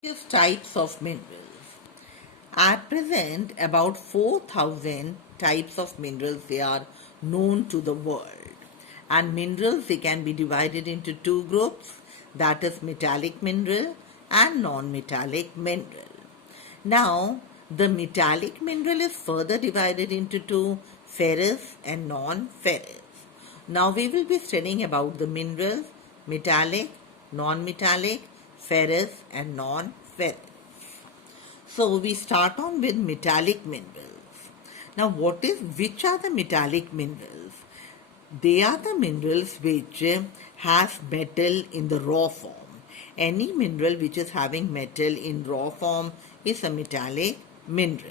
Various types of minerals. At present, about 4,000 types of minerals they are known to the world. And minerals they can be divided into two groups, that is metallic mineral and non-metallic mineral. Now, the metallic mineral is further divided into two, ferrous and non-ferrous. Now we will be studying about the minerals, metallic, non-metallic, ferrous and non-ferrous. So we start on with metallic minerals. Now which are the metallic minerals? They are the minerals which has metal in the raw form. Any mineral which is having metal in raw form is a metallic mineral.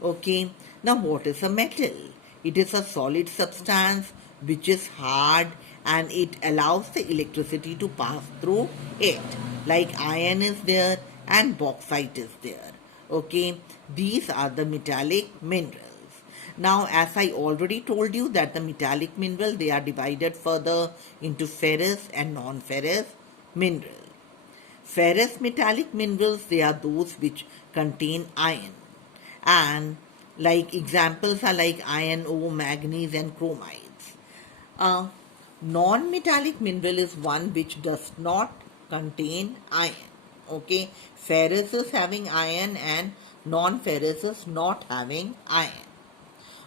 Okay, now what is a metal? It is a solid substance which is hard and it allows the electricity to pass through it. Like iron is there and bauxite is there. Okay, these are the metallic minerals. Now, as I already told you that the metallic mineral, they are divided further into ferrous and non-ferrous minerals. Ferrous metallic minerals, they are those which contain iron. And like examples are like iron ore, manganese and chromides. A non-metallic mineral is one which does not contain iron. Okay, ferrous is having iron and non-ferrous is not having iron.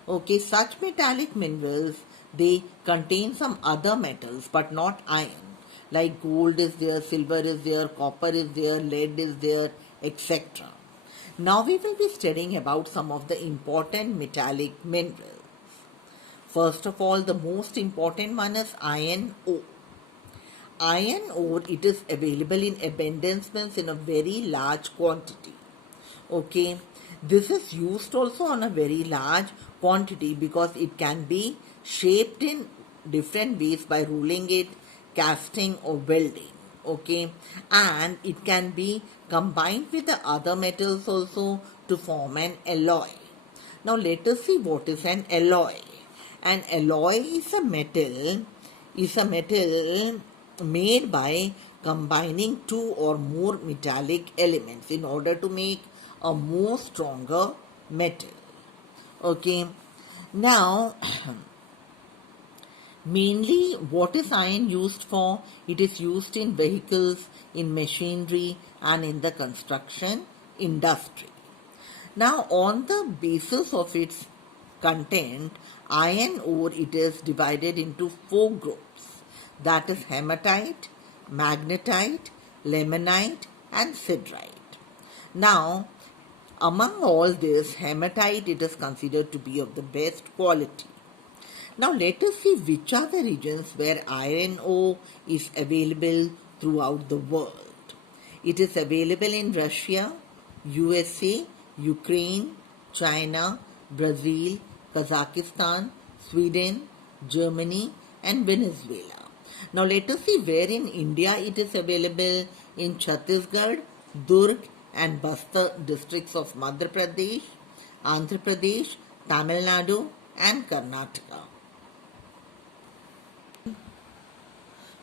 Okay, such metallic minerals, they contain some other metals but not iron. Like gold is there, silver is there, copper is there, lead is there, etc. Now we will be studying about some of the important metallic minerals. First of all, the most important one is iron ore. Iron ore, it is available in abundance, means in a very large quantity. Okay, this is used also on a very large quantity because it can be shaped in different ways by rolling it, casting or welding. Okay, and it can be combined with the other metals also to form an alloy. Now let us see what is an alloy. An alloy is a metal made by combining two or more metallic elements in order to make a more stronger metal. Okay, now mainly what is iron used for? It is used in vehicles, in machinery and in the construction industry. Now on the basis of its content, iron ore, it is divided into four groups, that is hematite, magnetite, limonite and siderite. Now among all this, hematite, it is considered to be of the best quality. Now let us see which are the regions where iron ore is available throughout the world. It is available in Russia, USA, Ukraine, China, Brazil, Kazakhstan, Sweden, Germany and Venezuela. Now let us see where in India it is available in Chhattisgarh, Durg and Bastar districts of Madhya Pradesh, Andhra Pradesh, Tamil Nadu and Karnataka.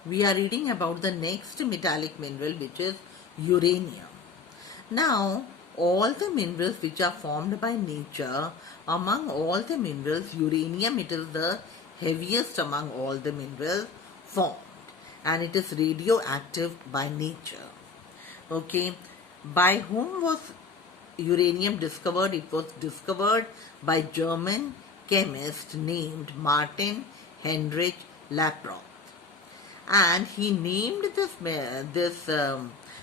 We are reading about the next metallic mineral, which is uranium. Now, all the minerals which are formed by nature, among all the minerals, uranium, it is the heaviest among all the minerals formed and it is radioactive by nature. Okay, by whom was uranium discovered? It was discovered by German chemist named Martin Heinrich Laprock. And he named this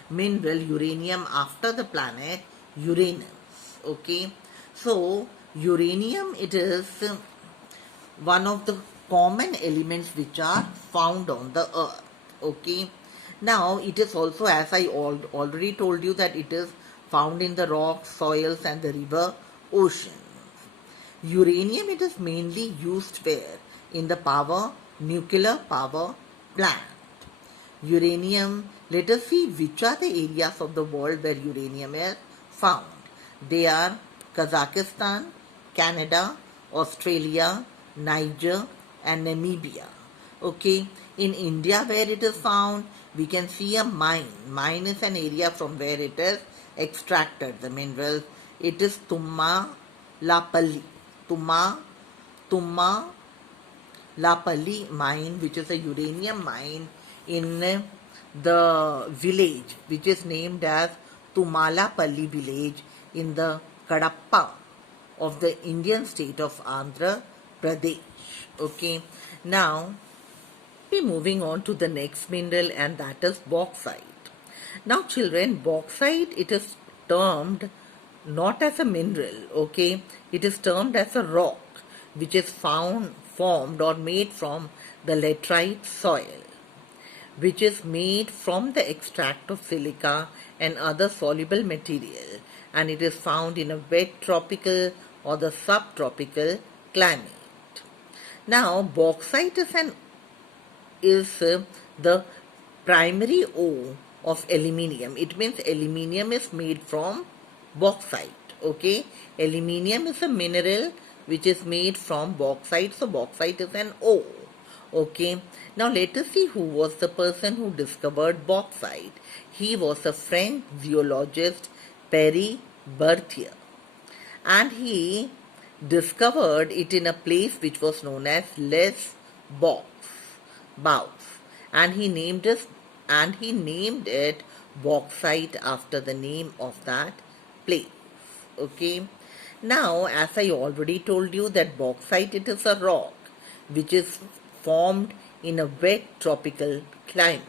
mineral uranium after the planet Uranus. Okay, so uranium, it is one of the common elements which are found on the earth. Okay, now it is also, as I already told you, that it is found in the rocks, soils and the river oceans. Uranium, it is mainly used where? In the nuclear power plant. Uranium, let us see which are the areas of the world where uranium is found. They are Kazakhstan, Canada, Australia, Niger and Namibia. Okay, in India where it is found? we can see a mine. Mine is an area from where it is extracted, the minerals. It is Tummalapalli. Tummalapalli mine, which is a uranium mine in the village, which is named as Tummalapalli village in the Kadapa of the Indian state of Andhra Pradesh. Okay, now be moving on to the next mineral, and that is bauxite. Now children, bauxite, it is termed not as a mineral, okay, it is termed as a rock which is formed or made from the laterite soil, which is made from the extract of silica and other soluble material, and it is found in a wet tropical or the subtropical climate. Now bauxite is the primary ore of aluminium. It means aluminium is made from bauxite. Okay, aluminium is a mineral which is made from bauxite. So bauxite is an ore. Okay, now let us see who was the person who discovered bauxite. He was a French geologist, Pierre Berthier, and he discovered it in a place which was known as Les Baux, and he named it bauxite after the name of that place. Okay, now as I already told you that bauxite, it is a rock which is formed in a wet tropical climate.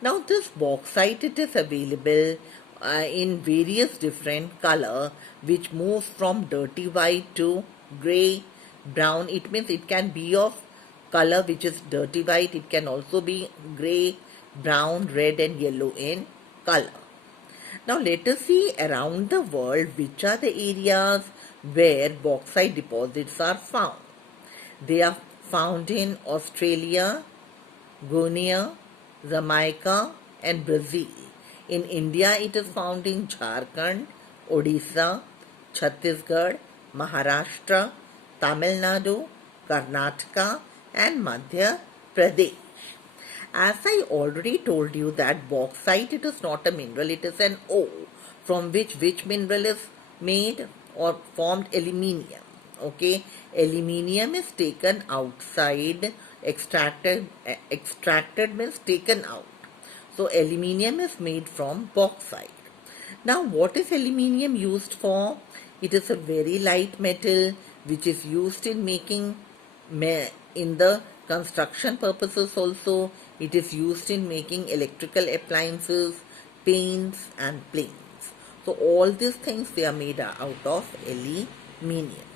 Now this bauxite, it is available in various different color, which moves from dirty white to grey brown. It means it can be of color which is dirty white. It can also be grey, brown, red and yellow in color. Now let us see around the world which are the areas where bauxite deposits are found. They are found in Australia, Guinea, Jamaica and Brazil. In India, it is found in Jharkhand, Odisha, Chhattisgarh, Maharashtra, Tamil Nadu, Karnataka and Madhya Pradesh. As I already told you that bauxite, it is not a mineral, it is an ore from which mineral is made or formed? Aluminium. Okay, aluminium is taken outside, extracted means taken out. So aluminium is made from bauxite. Now what is aluminium used for? It is a very light metal which is used in making in the construction purposes also. It is used in making electrical appliances, paints and planes. So all these things, they are made out of aluminium.